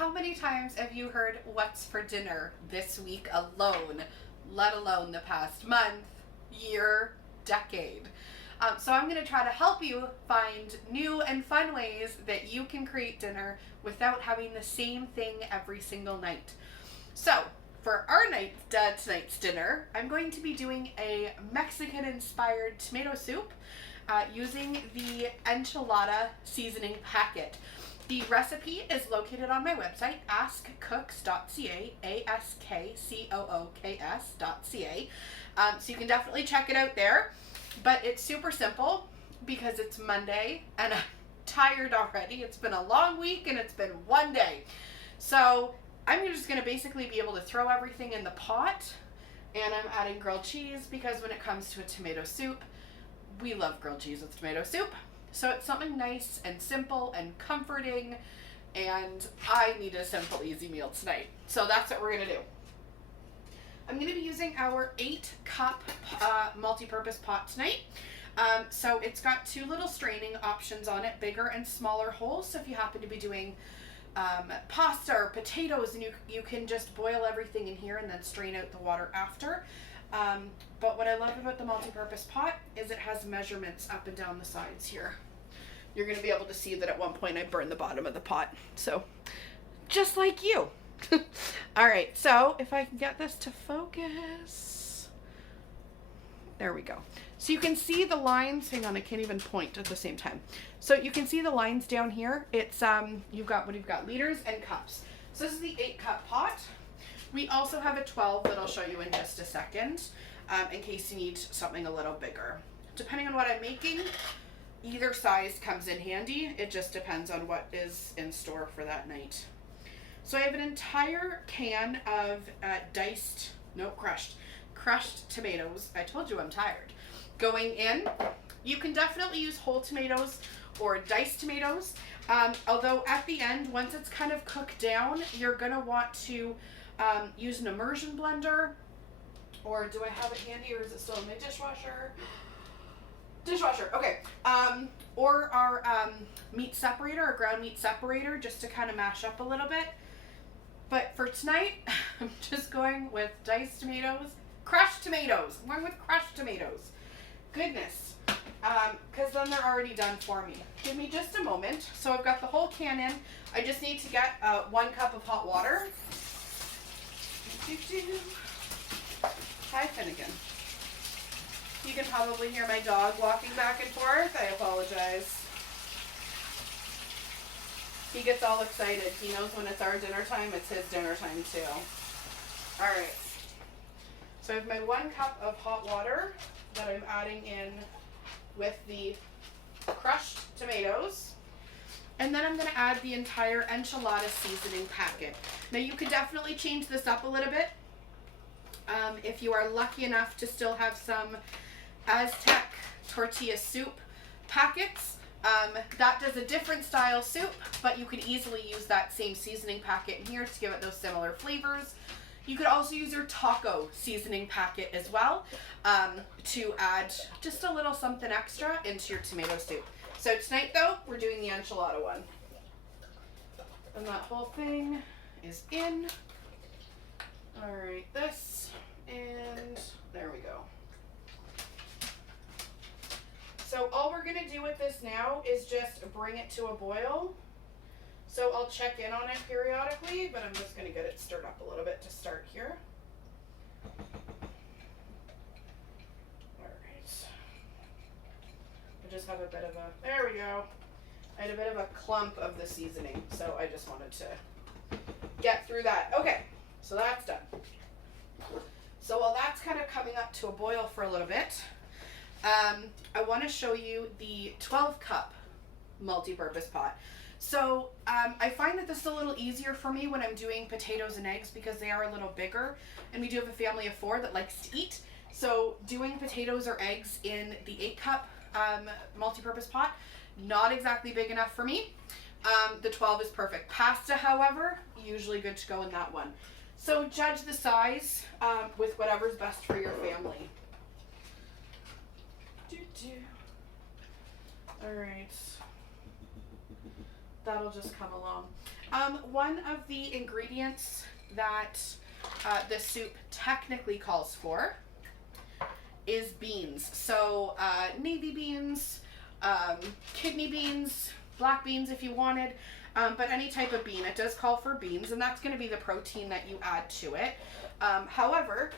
How many times have you heard what's for dinner this week alone, let alone the past month, year, decade? So I'm going to try to help you find new and fun ways that you can create dinner without having the same thing every single night. So for our tonight's dinner, I'm going to be doing a Mexican-inspired tomato soup using the enchilada seasoning packet. The recipe is located on my website, askcooks.ca, askcooks.ca. So you can definitely check it out there. But it's super simple because it's Monday and I'm tired already. It's been a long week and it's been one day. So I'm just going to basically be able to throw everything in the pot, and I'm adding grilled cheese because when it comes to a tomato soup, we love grilled cheese with tomato soup. So it's something nice and simple and comforting, and I need a simple, easy meal tonight. So that's what we're going to do. I'm going to be using our 8-cup multi-purpose pot tonight. So it's got 2 little straining options on it, bigger and smaller holes. So if you happen to be doing pasta or potatoes, and you can just boil everything in here and then strain out the water after. But what I love about the multi-purpose pot is it has measurements up and down the sides here. You're going to be able to see that at one point I burned the bottom of the pot. So just like you. All right, so if I can get this to focus. There we go. So you can see the lines. Hang on, I can't even point at the same time. So you can see the lines down here. It's you've got liters and cups. So this is the 8-cup pot. We also have a 12 that I'll show you in just a second, in case you need something a little bigger. Depending on what I'm making, either size comes in handy. It just depends on what is in store for that night. So I have an entire can of crushed tomatoes. I told you I'm tired. Going in. You can definitely use whole tomatoes or diced tomatoes. Although at the end, once it's kind of cooked down, you're going to want to use an immersion blender. Or do I have it handy, or is it still in my dishwasher? Dishwasher, okay. Or our meat separator, or ground meat separator, just to kind of mash up a little bit. But for tonight, I'm just going with diced tomatoes, crushed tomatoes. I'm going with crushed tomatoes. Goodness, because then they're already done for me. Give me just a moment. So I've got the whole can in. I just need to get 1 cup of hot water. Hi, Finnegan. You can probably hear my dog walking back and forth. I apologize. He gets all excited. He knows when it's our dinner time, it's his dinner time too. All right. So I have my 1 cup of hot water that I'm adding in with the crushed tomatoes. And then I'm going to add the entire enchilada seasoning packet. Now you could definitely change this up a little bit. If you are lucky enough to still have some Aztec tortilla soup packets, that does a different style soup, but you could easily use that same seasoning packet in here to give it those similar flavors. You could also use your taco seasoning packet as well, to add just a little something extra into your tomato soup. So tonight though, we're doing the enchilada one. And that whole thing is in. All right, this, and there we go. So all we're gonna do with this now is just bring it to a boil. So I'll check in on it periodically, but I'm just gonna get it stirred up a little bit to start here. All right. I just have a bit of a, there we go. I had a bit of a clump of the seasoning, so I just wanted to get through that. Okay, so that's done. So while that's kind of coming up to a boil for a little bit, I want to show you the 12-cup multi-purpose pot. So I find that this is a little easier for me when I'm doing potatoes and eggs because they are a little bigger, and we do have a family of 4 that likes to eat. So doing potatoes or eggs in the 8-cup multi-purpose pot, not exactly big enough for me. The 12 is perfect. Pasta, however, usually good to go in that one. So judge the size with whatever's best for your family. All right. That'll just come along. One of the ingredients that the soup technically calls for is beans. So navy beans, kidney beans, black beans if you wanted, but any type of bean. It does call for beans, and that's going to be the protein that you add to it. However,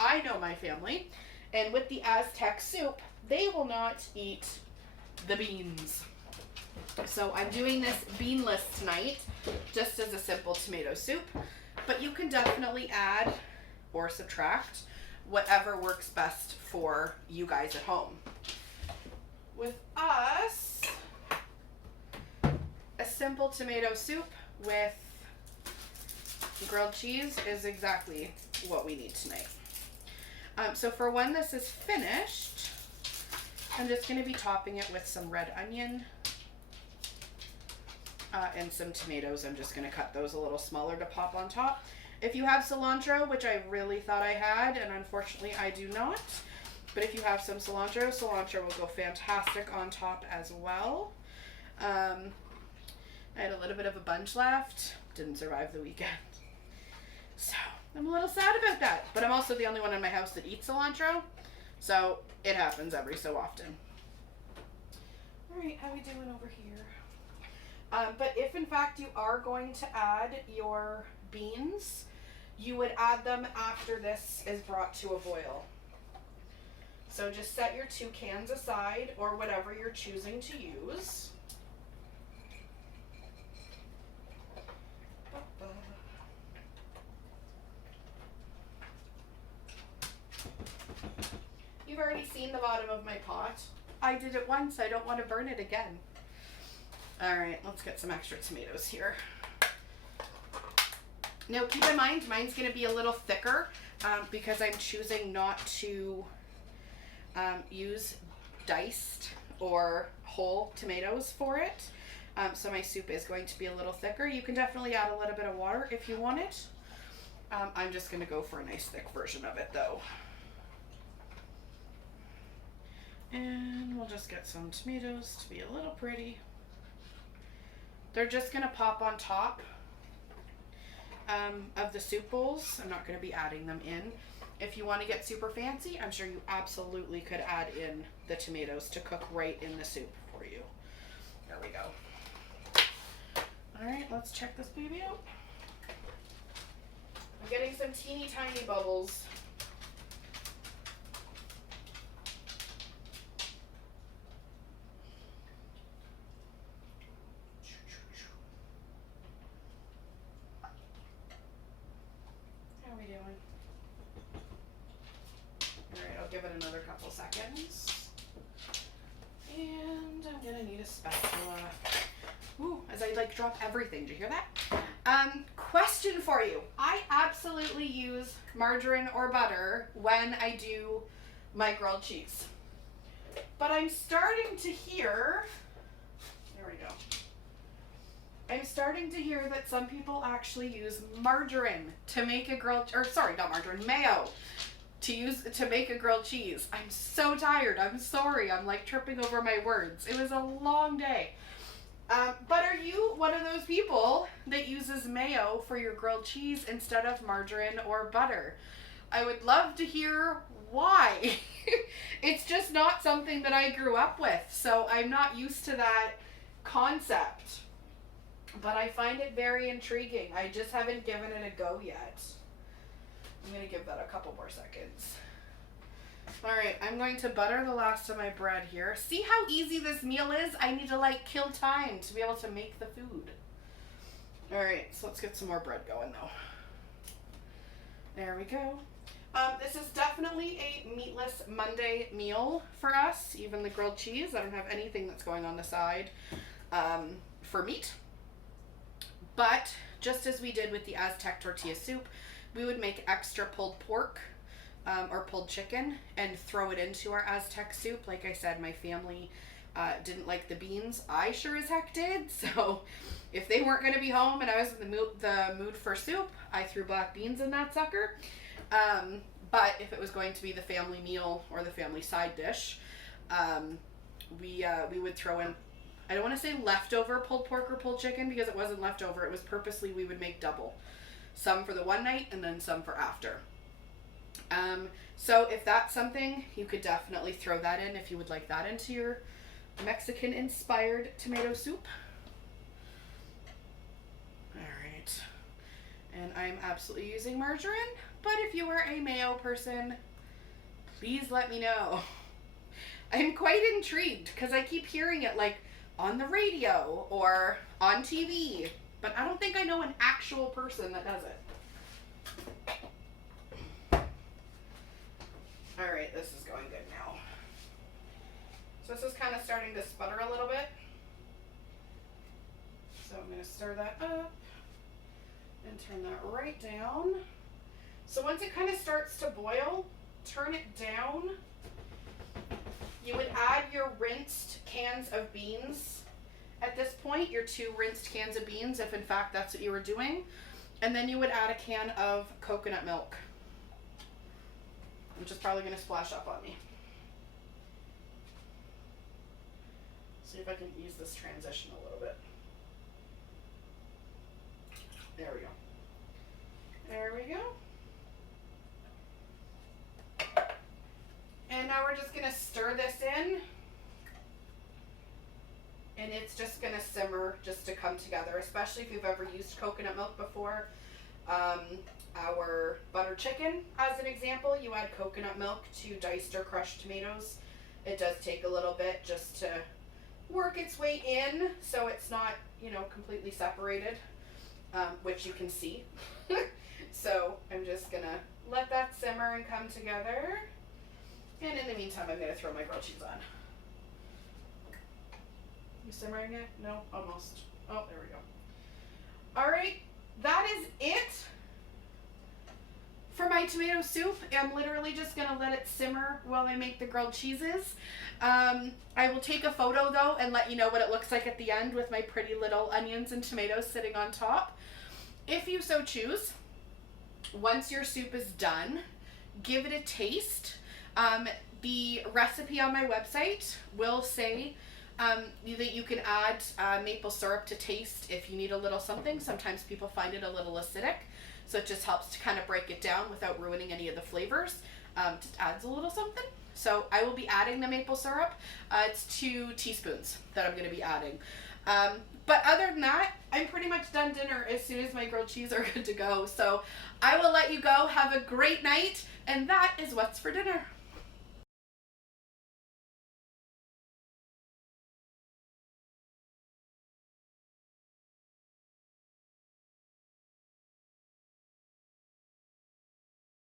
I know my family, and with the Aztec soup, they will not eat the beans. So I'm doing this beanless tonight, just as a simple tomato soup, but you can definitely add or subtract whatever works best for you guys at home. With us, a simple tomato soup with grilled cheese is exactly what we need tonight. So for when this is finished, I'm just going to be topping it with some red onion and some tomatoes. I'm just going to cut those a little smaller to pop on top. If you have cilantro, which I really thought I had, and unfortunately I do not, but if you have some cilantro, cilantro will go fantastic on top as well. I had a little bit of a bunch left, didn't survive the weekend. So I'm a little sad about that, but I'm also the only one in my house that eats cilantro, so it happens every so often. All right, how are we doing over here? But if in fact you are going to add your beans, you would add them after this is brought to a boil. So just set your 2 cans aside, or whatever you're choosing to use. You've already seen the bottom of my pot. I did it once, I don't want to burn it again. Alright, let's get some extra tomatoes here. Now keep in mind, mine's going to be a little thicker because I'm choosing not to use diced or whole tomatoes for it. So my soup is going to be a little thicker. You can definitely add a little bit of water if you want it. I'm just going to go for a nice thick version of it though. And we'll just get some tomatoes to be a little pretty. They're just going to pop on top of the soup bowls. I'm not going to be adding them in. If you want to get super fancy, I'm sure you absolutely could add in the tomatoes to cook right in the soup for you. There we go. Alright, let's check this baby out. I'm getting some teeny tiny bubbles. Give it another couple seconds. And I'm gonna need a spatula. Ooh, as I like drop everything. Did you hear that? Question for you. I absolutely use margarine or butter when I do my grilled cheese. But I'm starting to hear, there we go. I'm starting to hear that some people actually use margarine to make a grilled, or sorry, not margarine, mayo. To make a grilled cheese. I'm so tired. I'm sorry. I'm like tripping over my words. It was a long day. But are you one of those people that uses mayo for your grilled cheese instead of margarine or butter? I would love to hear why. It's just not something that I grew up with, so I'm not used to that concept. But I find it very intriguing. I just haven't given it a go yet. I'm going to give that a couple more seconds. Alright, I'm going to butter the last of my bread here. See how easy this meal is? I need to like kill time to be able to make the food. Alright, so let's get some more bread going though. There we go. This is definitely a meatless Monday meal for us. Even the grilled cheese. I don't have anything that's going on the side for meat. But just as we did with the Aztec tortilla soup, we would make extra pulled pork or pulled chicken and throw it into our Aztec soup. Like I said, my family didn't like the beans. I sure as heck did. So if they weren't going to be home and I was in the mood for soup, I threw black beans in that sucker. But if it was going to be the family meal or the family side dish, we would throw in I don't want to say leftover pulled pork or pulled chicken because it wasn't leftover. It was purposely we would make double. Some for the one night and then some for after. So if that's something, you could definitely throw that in if you would like that into your Mexican-inspired tomato soup. Alright. And I'm absolutely using margarine, but if you are a mayo person, please let me know. I'm quite intrigued because I keep hearing it like on the radio or on TV, but I don't think I know an actual person that does it. Alright, this is going good now. So this is kind of starting to sputter a little bit. So I'm going to stir that up and turn that right down. So once it kind of starts to boil, turn it down. You would add your rinsed cans of beans at this point, your 2 rinsed cans of beans, if in fact that's what you were doing. And then you would add a can of coconut milk, which is probably going to splash up on me. See if I can ease this transition a little bit. There we go. There we go. And now we're just going to stir this in. And it's just going to simmer just to come together, especially if you've ever used coconut milk before. Our butter chicken, as an example, you add coconut milk to diced or crushed tomatoes. It does take a little bit just to work its way in so it's not, you know, completely separated, which you can see. So I'm just going to let that simmer and come together. And in the meantime, I'm going to throw my grilled cheese on. You simmering it? No, almost. Oh, there we go. All right, that is it for my tomato soup. I'm literally just going to let it simmer while I make the grilled cheeses. I will take a photo though and let you know what it looks like at the end with my pretty little onions and tomatoes sitting on top. If you so choose, once your soup is done, give it a taste. The recipe on my website will say that you can add maple syrup to taste if you need a little something. Sometimes people find it a little acidic, so it just helps to kind of break it down without ruining any of the flavors. Just adds a little something. So I will be adding the maple syrup. It's 2 teaspoons that I'm going to be adding. But other than that, I'm pretty much done dinner as soon as my grilled cheese are good to go. So I will let you go. Have a great night. And that is what's for dinner.